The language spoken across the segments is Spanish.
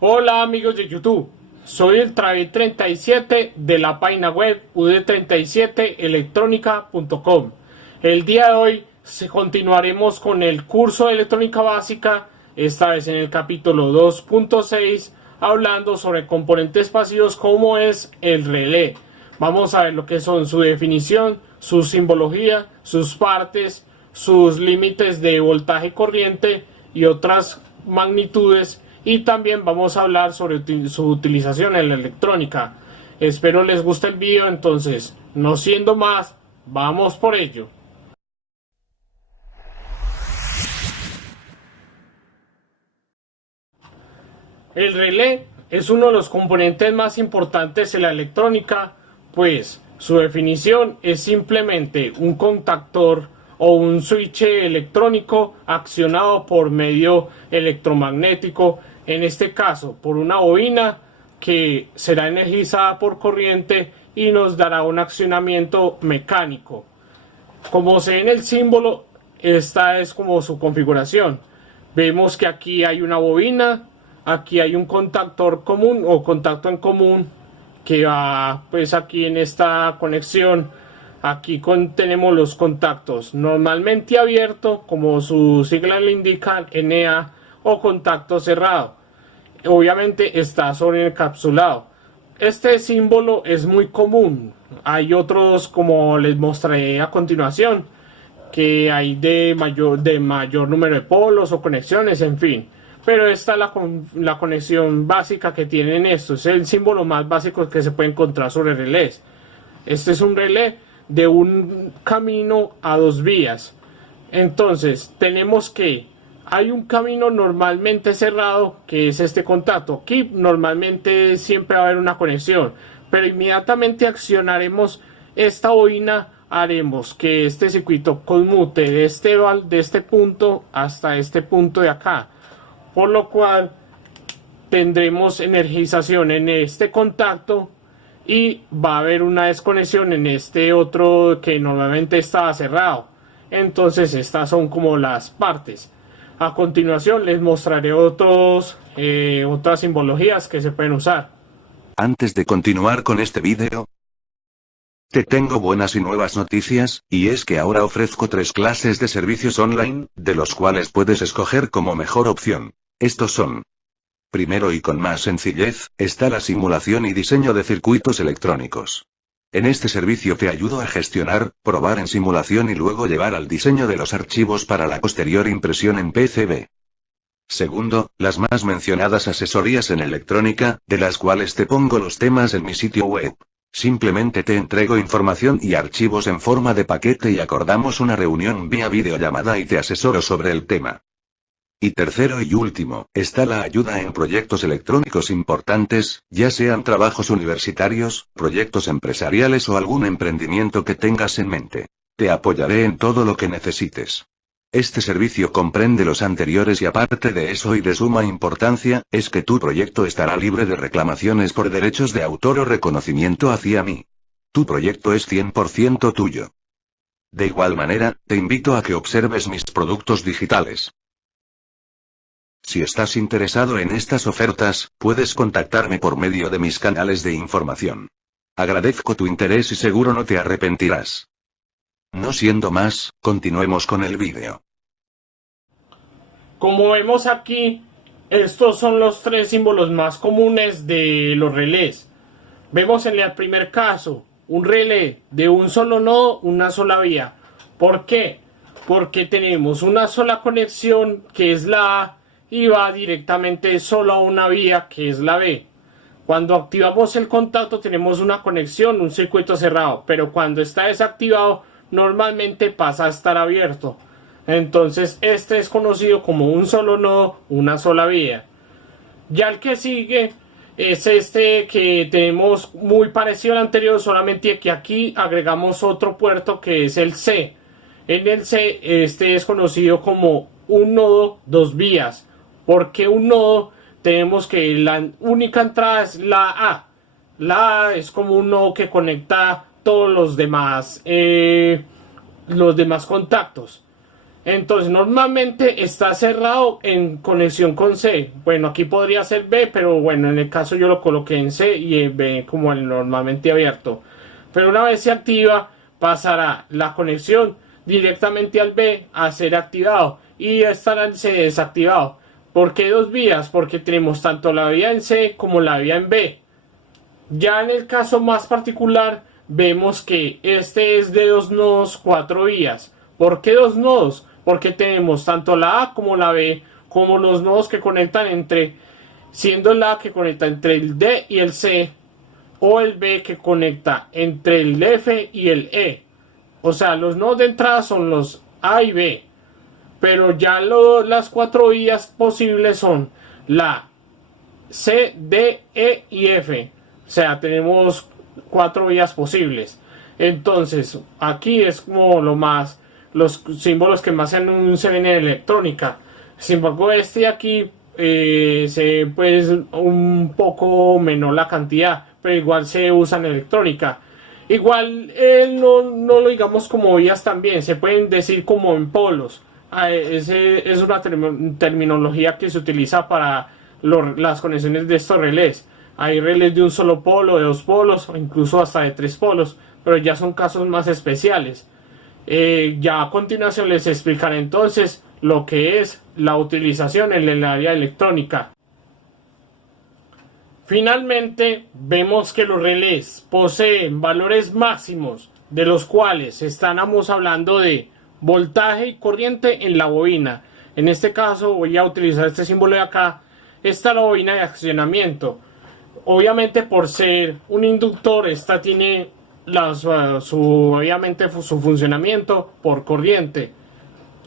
Hola amigos de YouTube, soy el Travid37 de la página web ud37electronica.com. El día de hoy continuaremos con el curso de electrónica básica, esta vez en el capítulo 2.6, hablando sobre componentes pasivos como es el relé. Vamos a ver lo que son su definición, su simbología, sus partes, sus límites de voltaje y corriente y otras magnitudes, y también vamos a hablar sobre su utilización en la electrónica. Espero les guste el video, entonces, no siendo más, vamos por ello. El relé es uno de los componentes más importantes en la electrónica, pues su definición es simplemente un contactor o un switch electrónico accionado por medio electromagnético, en este caso por una bobina que será energizada por corriente y nos dará un accionamiento mecánico. Como se ve en el símbolo, esta es como su configuración. Vemos que aquí hay una bobina, aquí hay un contactor común o contacto en común que va pues aquí en esta conexión. Aquí tenemos los contactos normalmente abierto, como su sigla le indica, NA, o contacto cerrado. Obviamente está sobreencapsulado. Este símbolo es muy común. Hay otros, como les mostraré a continuación, que hay de mayor número de polos o conexiones, en fin. Pero esta es la conexión básica que tienen estos. Es el símbolo más básico que se puede encontrar sobre relés. Este es un relé de un camino a dos vías. Entonces tenemos que hay un camino normalmente cerrado, que es este contacto. Aquí normalmente siempre va a haber una conexión, pero inmediatamente accionaremos esta bobina, haremos que este circuito conmute de este punto hasta este punto de acá, por lo cual tendremos energización en este contacto y va a haber una desconexión en este otro que normalmente estaba cerrado. Entonces estas son como las partes. A continuación les mostraré otras simbologías que se pueden usar. Antes de continuar con este vídeo, te tengo buenas y nuevas noticias, y es que ahora ofrezco 3 clases de servicios online, de los cuales puedes escoger como mejor opción. Estos son: primero y con más sencillez, está la simulación y diseño de circuitos electrónicos. En este servicio te ayudo a gestionar, probar en simulación y luego llevar al diseño de los archivos para la posterior impresión en PCB. Segundo, las más mencionadas asesorías en electrónica, de las cuales te pongo los temas en mi sitio web. Simplemente te entrego información y archivos en forma de paquete y acordamos una reunión vía videollamada y te asesoro sobre el tema. Y tercero y último, está la ayuda en proyectos electrónicos importantes, ya sean trabajos universitarios, proyectos empresariales o algún emprendimiento que tengas en mente. Te apoyaré en todo lo que necesites. Este servicio comprende los anteriores y aparte de eso y de suma importancia, es que tu proyecto estará libre de reclamaciones por derechos de autor o reconocimiento hacia mí. Tu proyecto es 100% tuyo. De igual manera, te invito a que observes mis productos digitales. Si estás interesado en estas ofertas, puedes contactarme por medio de mis canales de información. Agradezco tu interés y seguro no te arrepentirás. No siendo más, continuemos con el vídeo. Como vemos aquí, estos son los 3 símbolos más comunes de los relés. Vemos en el primer caso, un relé de un solo nodo, una sola vía. ¿Por qué? Porque tenemos una sola conexión, que es la A, y va directamente solo a una vía, que es la B. Cuando activamos el contacto tenemos una conexión, un circuito cerrado, pero cuando está desactivado normalmente pasa a estar abierto. Entonces este es conocido como un solo nodo, una sola vía. Ya el que sigue es este que tenemos muy parecido al anterior, solamente que aquí agregamos otro puerto que es el C. En el C este es conocido como un nodo, dos vías. Porque un nodo tenemos que la única entrada es la A. La A es como un nodo que conecta todos los demás contactos. Entonces normalmente está cerrado en conexión con C. Bueno, aquí podría ser B, pero bueno, en el caso yo lo coloqué en C y en B como el normalmente abierto. Pero una vez se activa, pasará la conexión directamente al B a ser activado y estará en C desactivado. ¿Por qué dos vías? Porque tenemos tanto la vía en C como la vía en B. Ya en el caso más particular, vemos que este es de 2 nodos, 4 vías. ¿Por qué 2 nodos? Porque tenemos tanto la A como la B, como los nodos que conectan entre, siendo la A que conecta entre el D y el C, o el B que conecta entre el F y el E. O sea, los nodos de entrada son los A y B, pero ya las 4 vías posibles son la C, D, E y F. O sea, tenemos 4 vías posibles. Entonces, aquí es como los símbolos que más se ven en electrónica. Sin embargo, este de aquí pues un poco menor la cantidad, pero igual se usa en electrónica. Igual no lo digamos como vías también, se pueden decir como en polos. Es una terminología que se utiliza para las conexiones de estos relés. Hay relés de un solo polo, de 2 polos, o incluso hasta de 3 polos, pero ya son casos más especiales. Ya a continuación les explicaré entonces lo que es la utilización en el área electrónica. Finalmente, vemos que los relés poseen valores máximos, de los cuales estamos hablando de voltaje y corriente en la bobina. En este caso voy a utilizar este símbolo de acá. Esta es la bobina de accionamiento. Obviamente, por ser un inductor, esta tiene obviamente su funcionamiento por corriente.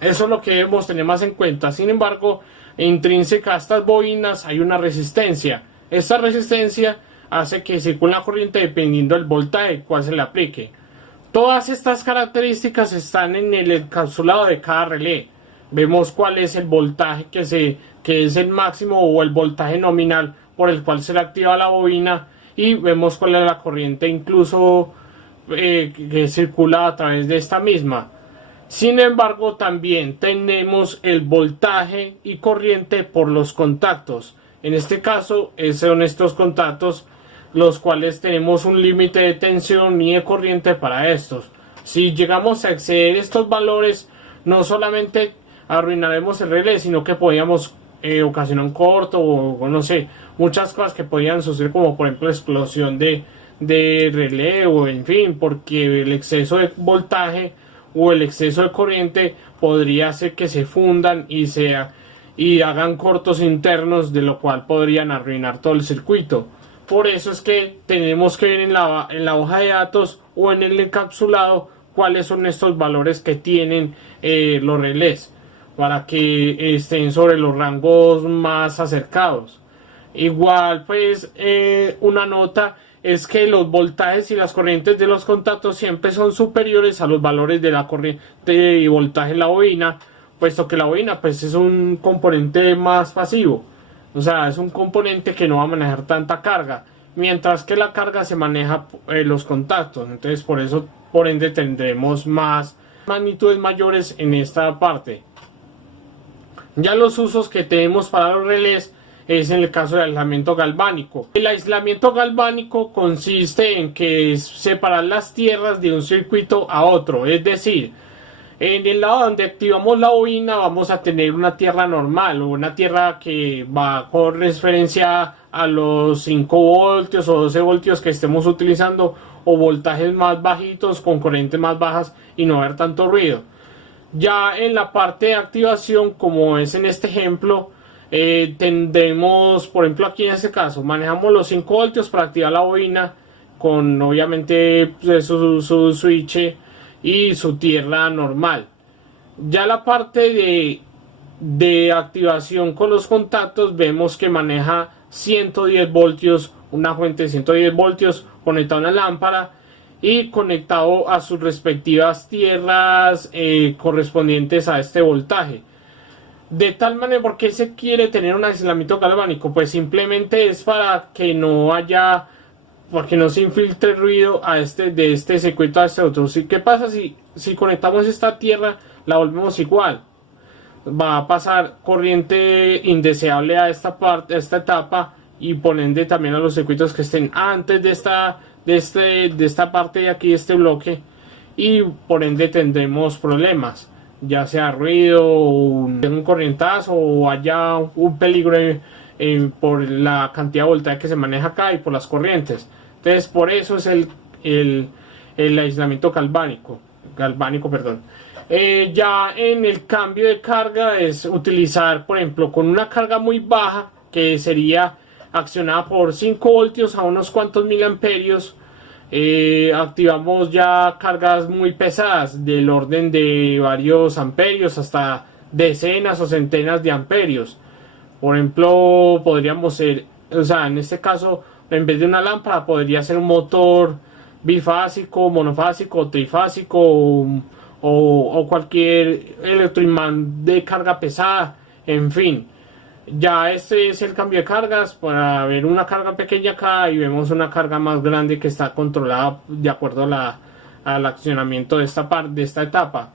Eso es lo que debemos tener más en cuenta. Sin embargo, intrínseca a estas bobinas hay una resistencia. Esta resistencia hace que circule la corriente dependiendo del voltaje cual se le aplique. Todas estas características están en el encapsulado de cada relé. Vemos cuál es el voltaje que es el máximo o el voltaje nominal por el cual se le activa la bobina, y vemos cuál es la corriente incluso que circula a través de esta misma. Sin embargo, también tenemos el voltaje y corriente por los contactos. En este caso son estos contactos los cuales tenemos un límite de tensión y de corriente para estos. Si llegamos a exceder estos valores, no solamente arruinaremos el relé, sino que podríamos ocasionar un corto o no sé, muchas cosas que podrían suceder, como por ejemplo explosión de relé, o en fin, porque el exceso de voltaje o el exceso de corriente podría hacer que se fundan y hagan cortos internos, de lo cual podrían arruinar todo el circuito. Por eso es que tenemos que ver en la hoja de datos o en el encapsulado cuáles son estos valores que tienen los relés, para que estén sobre los rangos más acercados. Igual, pues, una nota es que los voltajes y las corrientes de los contactos siempre son superiores a los valores de la corriente y voltaje en la bobina, puesto que la bobina pues es un componente más pasivo. O sea, es un componente que no va a manejar tanta carga, mientras que la carga se maneja los contactos. Entonces, por ende, tendremos más magnitudes mayores en esta parte. Ya los usos que tenemos para los relés es en el caso del aislamiento galvánico. El aislamiento galvánico consiste en que es separar las tierras de un circuito a otro, es decir, en el lado donde activamos la bobina vamos a tener una tierra normal, o una tierra que va con referencia a los 5 voltios o 12 voltios que estemos utilizando, o voltajes más bajitos con corrientes más bajas y no haber tanto ruido. Ya en la parte de activación, como es en este ejemplo, tendremos, por ejemplo aquí en este caso, manejamos los 5 voltios para activar la bobina con obviamente pues, su switch y su tierra normal. Ya la parte de activación con los contactos, vemos que maneja 110 voltios, una fuente de 110 voltios conectada a una lámpara y conectado a sus respectivas tierras correspondientes a este voltaje. De tal manera, ¿por qué se quiere tener un aislamiento galvánico? Pues simplemente es para que no se infiltre ruido de este circuito a este otro. ¿Qué pasa si conectamos esta tierra? la volvemos igual. Va a pasar corriente indeseable a esta parte, a esta etapa, y por ende también a los circuitos que estén antes de esta parte de aquí, este bloque, y por ende tendremos problemas, ya sea ruido, un corrientazo, o haya un peligro por la cantidad de voltaje que se maneja acá y por las corrientes. Entonces por eso es el aislamiento galvánico, perdón. Ya en el cambio de carga es utilizar, por ejemplo, con una carga muy baja, que sería accionada por 5 voltios a unos cuantos miliamperios, activamos ya cargas muy pesadas del orden de varios amperios hasta decenas o centenas de amperios. Por ejemplo, podríamos ser, o sea, en este caso, en vez de una lámpara podría ser un motor bifásico, monofásico, trifásico, o cualquier electroimán de carga pesada, en fin. Ya este es el cambio de cargas, para ver una carga pequeña acá y vemos una carga más grande que está controlada de acuerdo al accionamiento de esta etapa.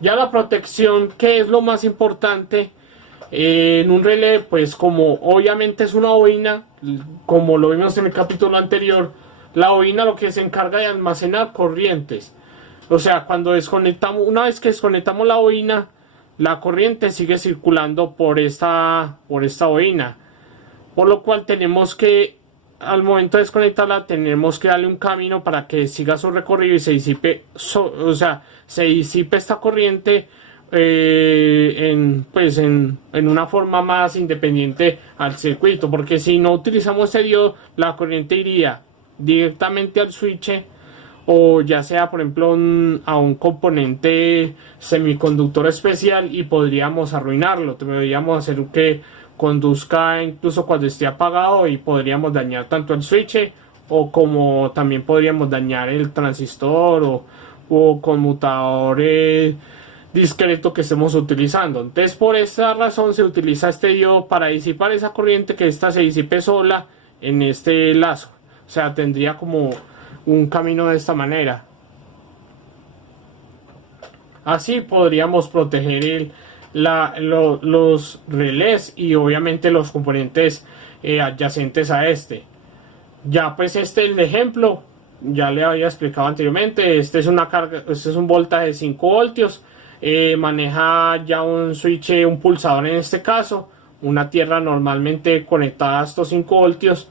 Ya la protección, que es lo más importante en un relé, pues como obviamente es una bobina, como lo vimos en el capítulo anterior, la bobina lo que se encarga de almacenar corrientes. O sea, una vez que desconectamos la bobina, la corriente sigue circulando por esta bobina, por lo cual tenemos que, al momento de desconectarla, tenemos que darle un camino para que siga su recorrido y se disipe, se disipe esta corriente en una forma más independiente al circuito, porque si no utilizamos este diodo, la corriente iría directamente al switch, o ya sea, por ejemplo, a un componente semiconductor especial, y podríamos arruinarlo. Podríamos hacer que conduzca incluso cuando esté apagado, y podríamos dañar tanto el switch, o como también podríamos dañar el transistor o conmutador discreto que estemos utilizando. Entonces, por esa razón se utiliza este diodo para disipar esa corriente, que ésta se disipe sola en este lazo. O sea, tendría como un camino de esta manera. Así podríamos proteger los relés y obviamente los componentes adyacentes a este. Ya pues este es el ejemplo, ya le había explicado anteriormente. Este es un voltaje de 5 voltios, maneja ya un switch, un pulsador en este caso, una tierra normalmente conectada a estos 5 voltios.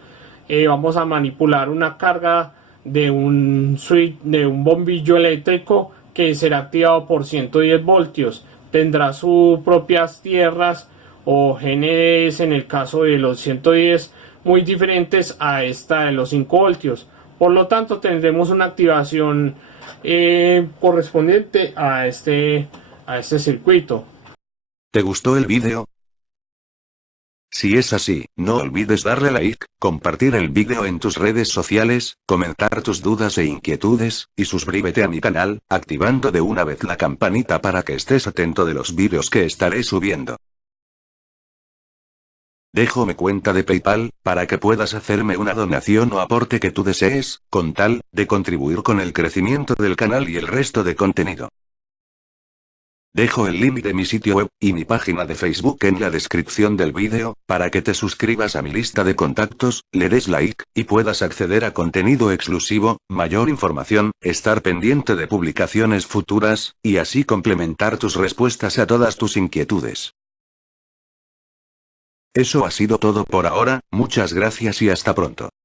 Vamos a manipular una carga de un switch, de un bombillo eléctrico, que será activado por 110 voltios. Tendrá sus propias tierras o GNDs en el caso de los 110, muy diferentes a esta de los 5 voltios. Por lo tanto, tendremos una activación correspondiente a este circuito. ¿Te gustó el vídeo? Si es así, no olvides darle like, compartir el vídeo en tus redes sociales, comentar tus dudas e inquietudes, y suscríbete a mi canal, activando de una vez la campanita para que estés atento de los vídeos que estaré subiendo. Dejo mi cuenta de PayPal, para que puedas hacerme una donación o aporte que tú desees, con tal de contribuir con el crecimiento del canal y el resto de contenido. Dejo el link de mi sitio web y mi página de Facebook en la descripción del vídeo, para que te suscribas a mi lista de contactos, le des like, y puedas acceder a contenido exclusivo, mayor información, estar pendiente de publicaciones futuras, y así complementar tus respuestas a todas tus inquietudes. Eso ha sido todo por ahora, muchas gracias y hasta pronto.